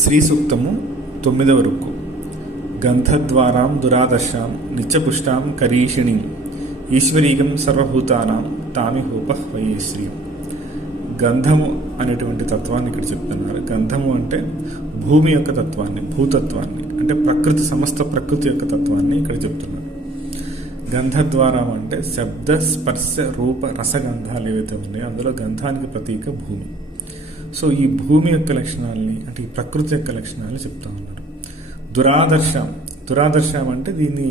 శ్రీ సూక్తము 9వ రుక్కు. గంధద్వారాం దురాదర్శాం నిత్యపుష్టాం కరీషిణీం ఈశ్వరీగం సర్వభూతానాం తామిహోపః వయే శ్రీయం. గంధము అనేటువంటి తత్వాన్ని ఇక్కడ చెప్తున్నారు. గంధము అంటే భూమి యొక్క తత్వాన్ని, భూతత్వాన్ని, అంటే ప్రకృతి, సమస్త ప్రకృతి యొక్క తత్వాన్ని ఇక్కడ చెప్తున్నారు. గంధద్వారం అంటే శబ్ద, స్పర్శ, రూప, రసగంధాలు ఏవైతే ఉన్నాయో అందులో గంధానికి ప్రతీక భూమి. సో ఈ భూమి యొక్క లక్షణాలని, అంటే ఈ ప్రకృతి యొక్క లక్షణాలని చెప్తా ఉన్నారు. దురాదర్శం అంటే దీన్ని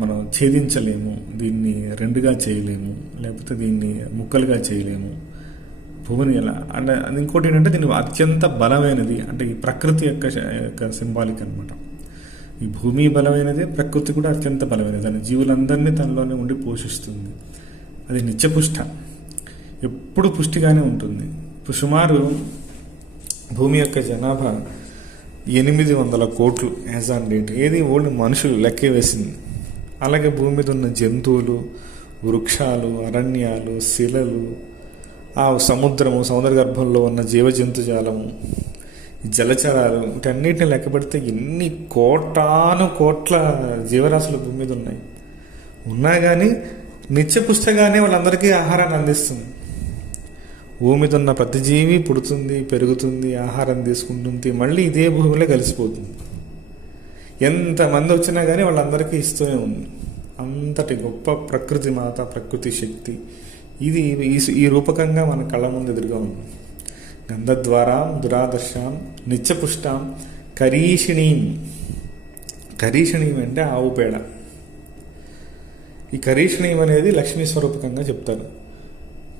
మనం ఛేదించలేము, దీన్ని రెండుగా చేయలేము, లేకపోతే దీన్ని ముక్కలుగా చేయలేము. భూమిని ఎలా అంటే ఇంకోటి ఏంటంటే దీన్ని అత్యంత బలమైనది, అంటే ఈ ప్రకృతి యొక్క సింబాలిక్ అనమాట. ఈ భూమి బలమైనది, ప్రకృతి కూడా అత్యంత బలమైనది. దాని జీవులందరినీ తనలోనే ఉండి పోషిస్తుంది. అది నిత్యపుష్ట, ఎప్పుడు పుష్టిగానే ఉంటుంది. ఇప్పుడు సుమారు భూమి యొక్క జనాభా 800 కోట్లు యాజ్ ఆన్ డేట్. ఏది ఓల్డ్ మనుషులు లెక్క వేసింది. అలాగే భూమి మీద ఉన్న జంతువులు, వృక్షాలు, అరణ్యాలు, శిలలు, ఆ సముద్రము, సముద్ర గర్భంలో ఉన్న జీవజంతుజాలము, జలచరాలు, వీటన్నిటిని లెక్క పెడితే ఎన్ని కోట్ల జీవరాశులు భూమి మీద ఉన్నా కానీ నిత్యపుష్టగానే వాళ్ళందరికీ ఆహారాన్ని అందిస్తుంది. భూమి మీద ఉన్న ప్రతి జీవి పుడుతుంది, పెరుగుతుంది, ఆహారం తీసుకుంటుంది, మళ్ళీ ఇదే భూమిలో కలిసిపోతుంది. ఎంతమంది వచ్చినా కానీ వాళ్ళందరికీ ఇస్తూనే ఉంది. అంతటి గొప్ప ప్రకృతి మాత, ప్రకృతి శక్తి ఇది ఈ రూపకంగా మన కళ్ళ ముందు ఎదురుగా ఉంది. గంధద్వారాం దురాదర్శాం నిత్యపుష్టాం కరీషిణీం. కరీషిణీం అంటే ఆవు పేడ. ఈ కరీషిణీం అనేది లక్ష్మీ స్వరూపకంగా చెప్తారు.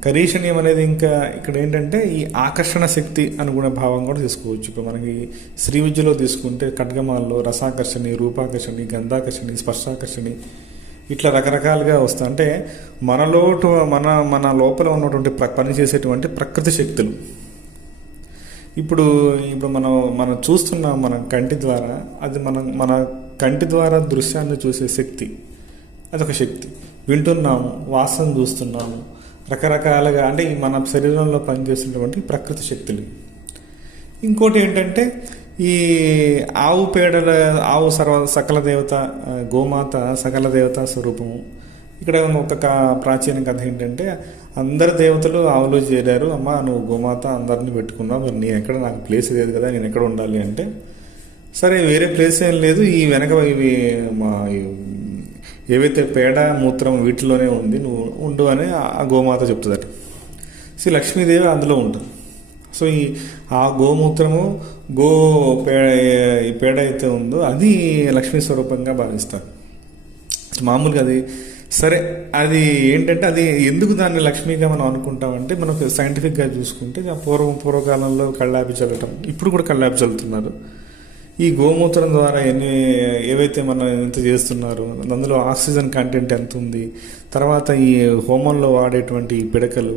కరీషణీయం అనేది ఇంకా ఇక్కడ ఏంటంటే ఈ ఆకర్షణ శక్తి అనుగుణ భావం కూడా తీసుకోవచ్చు. ఇప్పుడు మనకి శ్రీ విద్యలో తీసుకుంటే ఖడ్గమాల్లో రసాకర్షణి, రూపాకర్షణి, గంధాకర్షణి, స్పర్శాకర్షణి ఇట్లా రకరకాలుగా వస్తాయి. అంటే మన లోపల ఉన్నటువంటి పనిచేసేటువంటి ప్రకృతి శక్తులు. ఇప్పుడు మనం చూస్తున్నాం మన కంటి ద్వారా. అది మన కంటి ద్వారా దృశ్యాన్ని చూసే శక్తి, అదొక శక్తి. వింటున్నాము, వాసన చూస్తున్నాము, రకరకాలుగా అంటే మన శరీరంలో పనిచేస్తున్నటువంటి ప్రకృతి శక్తులు. ఇంకోటి ఏంటంటే ఈ ఆవు పేడల, ఆవు సకల దేవత, గోమాత సకల దేవత స్వరూపము. ఇక్కడ ఒక ప్రాచీన కథ ఏంటంటే అందరు దేవతలు ఆవులో చేరారు. అమ్మ నువ్వు గోమాత అందరిని పెట్టుకున్నావు, మరి నేను ఎక్కడ, నాకు ప్లేస్ లేదు కదా, నేను ఎక్కడ ఉండాలి అంటే, సరే వేరే ప్లేస్ ఏం లేదు, ఈ వెనక ఇవి మా ఏవైతే పేడ, మూత్రం వీటిలోనే ఉంది, నువ్వు ఉండు అని ఆ గోమాత చెప్తుందట. శ్రీ లక్ష్మీదేవి అందులో ఉంటుంది. సో ఆ గోమూత్రము, ఈ పేడ అయితే ఉందో అది లక్ష్మీ స్వరూపంగా భావిస్తారు. మామూలుగా అది సరే, అది ఏంటంటే అది ఎందుకు దాన్ని లక్ష్మీగా మనం అనుకుంటామంటే, మనకు సైంటిఫిక్గా చూసుకుంటే పూర్వకాలంలో కళ్ళాపి చల్లటం, ఇప్పుడు కూడా కళ్ళాపి చల్లుతున్నారు. ఈ గోమూత్రం ద్వారా ఏవైతే మనం ఎంత చేస్తున్నారు, అందులో ఆక్సిజన్ కంటెంట్ ఎంత ఉంది, తర్వాత ఈ హోమంలో వాడేటువంటి ఈ పిడకలు,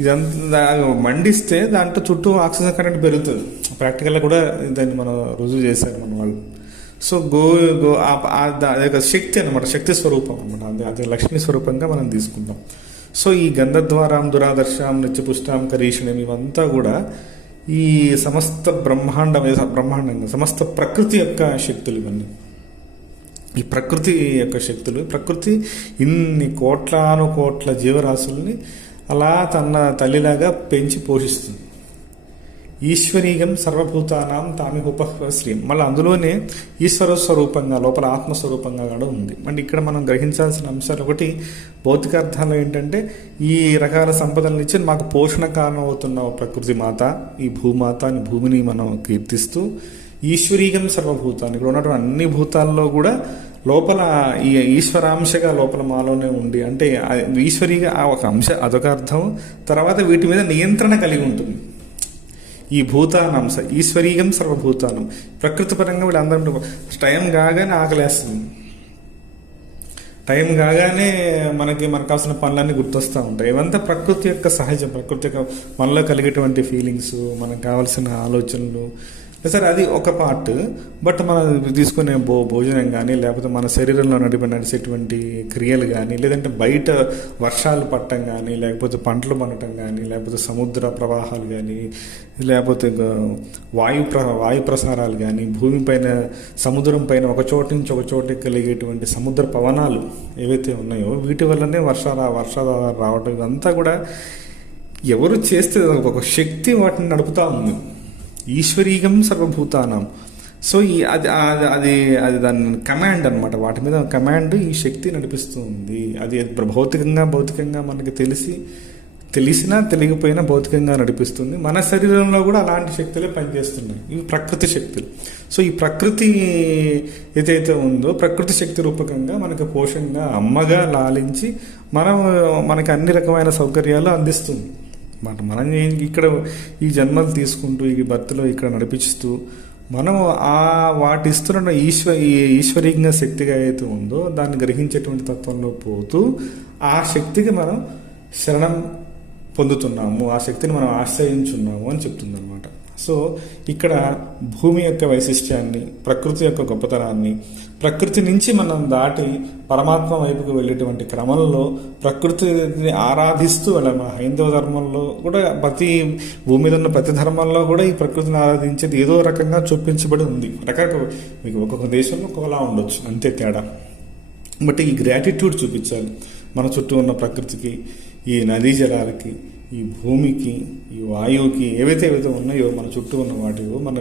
ఇదంతా మండిస్తే దాంట్లో చుట్టూ ఆక్సిజన్ కంటెంట్ పెరుగుతుంది. ప్రాక్టికల్గా కూడా దాన్ని మనం రుజువు చేశారు మన వాళ్ళు. సో అదొక శక్తి అనమాట, శక్తి స్వరూపం అనమాట. అదే లక్ష్మీ స్వరూపంగా మనం తీసుకుంటాం. సో ఈ గంధద్వారాం దురాదర్శాం నిత్యపుష్టాం కరీషణం ఇవంతా కూడా ఈ సమస్త బ్రహ్మాండంగా సమస్త ప్రకృతి యొక్క శక్తులు ఇవన్నీ. ఈ ప్రకృతి యొక్క శక్తులు, ప్రకృతి ఇన్ని కోట్ల జీవరాశుల్ని అలా తన తల్లిలాగా పెంచి పోషిస్తుంది. ఈశ్వరీగం సర్వభూతానాం తామిహోపః శ్రీయం. మళ్ళీ అందులోనే ఈశ్వర స్వరూపంగా, లోపల ఆత్మస్వరూపంగా కూడా ఉంది. అంటే ఇక్కడ మనం గ్రహించాల్సిన అంశాలు ఒకటి, భౌతిక అర్థాలు ఏంటంటే ఈ రకాల సంపదలను ఇచ్చి మాకు పోషణ కారణం అవుతున్న ప్రకృతి మాత, ఈ భూమాత అని భూమిని మనం కీర్తిస్తూ, ఈశ్వరీగం సర్వభూతాన్ని, ఇక్కడ ఉన్నటువంటి అన్ని భూతాల్లో కూడా లోపల ఈ ఈశ్వరాంశగా లోపల మాలోనే ఉండి, అంటే ఈశ్వరీగా ఆ ఒక అంశ, అదొక అర్థం. తర్వాత వీటి మీద నియంత్రణ కలిగి ఉంటుంది. ఈ భూతానాంశ ఈశ్వరీయం సర్వభూతానం. ప్రకృతి పరంగా వీళ్ళందరూ టైం కాగానే ఆకలేస్తుంది, టైం కాగానే మనకు కావాల్సిన పనులన్నీ గుర్తొస్తూ ఉంటాయి. ఇవంతా ప్రకృతి యొక్క సహజం. ప్రకృతి యొక్క మనలో కలిగేటువంటి ఫీలింగ్స్, మనకు కావాల్సిన ఆలోచనలు, సరే అది ఒక పార్ట్. బట్ మనం తీసుకునే భోజనం కానీ, లేకపోతే మన శరీరంలో నడిచేటువంటి క్రియలు కానీ, లేదంటే బయట వర్షాలు పట్టడం కానీ, లేకపోతే పంటలు పండటం కానీ, లేకపోతే సముద్ర ప్రవాహాలు కానీ, లేకపోతే వాయు ప్రసారాలు కానీ, భూమిపైన సముద్రం పైన ఒక చోటు నుంచి ఒక చోటుకి కలిగేటువంటి సముద్ర పవనాలు ఏవైతే ఉన్నాయో వీటి వల్లనే వర్షాలు రావడం, ఇదంతా కూడా ఎవరు చేస్తే ఒక శక్తి వాటిని నడుపుతా ఉంది. ఈశ్వరీగం సర్వభూతానం. సో అది దాని కమాండ్ అనమాట, వాటి మీద కమాండ్ ఈ శక్తి నడిపిస్తూ ఉంది. అది భౌతికంగా మనకి తెలిసినా తెలియకపోయినా భౌతికంగా నడిపిస్తుంది. మన శరీరంలో కూడా అలాంటి శక్తులే పనిచేస్తున్నాయి. ఇవి ప్రకృతి శక్తులు. సో ఈ ప్రకృతి ఏదైతే ఉందో ప్రకృతి శక్తి రూపకంగా మనకి పోషంగా అమ్మగా లాలించి మనకి అన్ని రకమైన సౌకర్యాలు అందిస్తుంది. మనం ఇక్కడ ఈ జన్మలు తీసుకుంటూ ఈ బర్త్లో ఇక్కడ నడిపిస్తూ మనం వాటి ఇస్తున్న ఈశ్వరీయంగా శక్తిగా ఏదైతే ఉందో దాన్ని గ్రహించేటువంటి తత్వంలో పోతూ ఆ శక్తికి మనం శరణం పొందుతున్నాము, ఆ శక్తిని మనం ఆశ్రయించున్నాము అని చెప్తుంది అనమాట. సో ఇక్కడ భూమి యొక్క వైశిష్ట్యాన్ని, ప్రకృతి యొక్క గొప్పతనాన్ని, ప్రకృతి నుంచి మనం దాటి పరమాత్మ వైపుకు వెళ్ళేటువంటి క్రమంలో ప్రకృతిని ఆరాధిస్తూ మన హైందవ ధర్మంలో కూడా భూమి మీద ఉన్న ప్రతి ధర్మంలో కూడా ఈ ప్రకృతిని ఆరాధించేది ఏదో రకంగా చూపించబడి ఉంది. మీకు ఒక్కొక్క దేశంలో ఒకలా ఉండొచ్చు, అంతే తేడా. బట్ ఈ గ్రాటిట్యూడ్ చూపించాలి మన చుట్టూ ఉన్న ప్రకృతికి, ఈ నదీ జలాలకి, ఈ భూమికి, ఈ వాయువుకి, ఏవైతే ఉన్నాయో మన చుట్టూ ఉన్న వాటివో మన